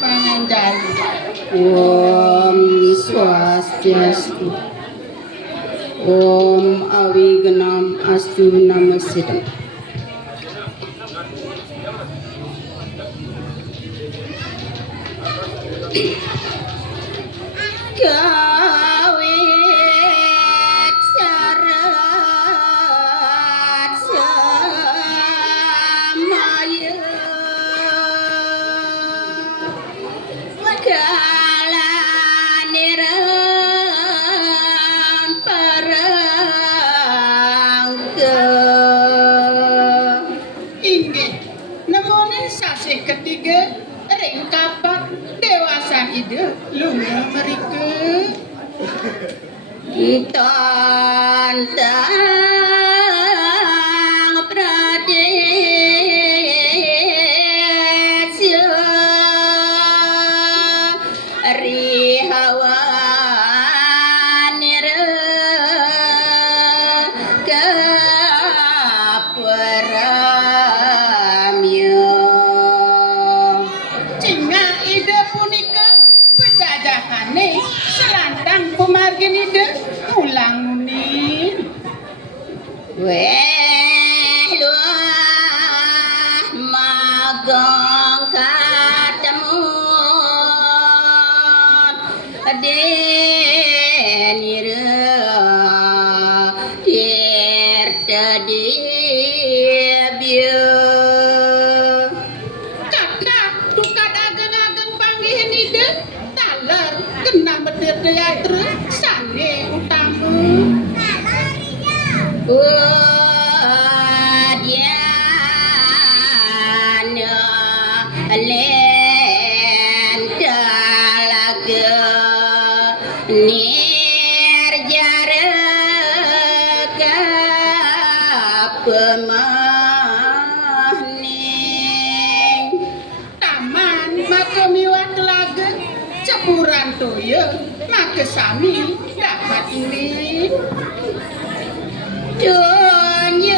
pangandalu. Om Swastiastu. Om Awiganam Astu Namasidam. Kawit sarat samaya kalaniran parangke Inggih, nemonen sasih ketiga ring kapak dewasa ide lunga merike. Tantang pradesya rihawanira kaparamya Cinga ide punika pejajahane selantang pemargin ide ulang muni. Weh luah magong katemu denira tirta debya Kakak tukad ageng-ageng panggihan ide taler kena bedir teatre sane utama. Wadiana lentalaga nirjara kapemahning Taman maka miwat telaga cepuran toya maka sami dapat ini. Tunjung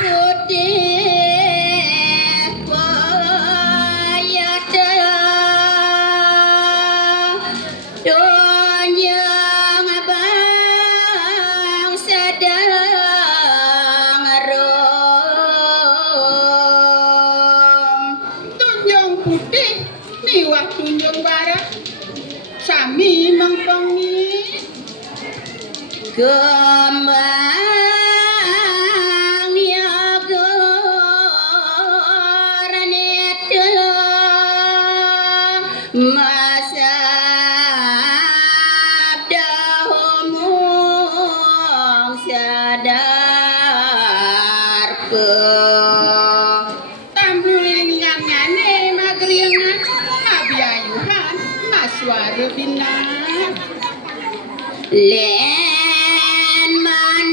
putih payata Tunjung bang sedang rom Tunjung putih miwat tunjung barat sami mengpengi. Kembang yagoraneta masa dahomong sadar Tambulingan ngane magriangan mabiayuhan maswara bina. le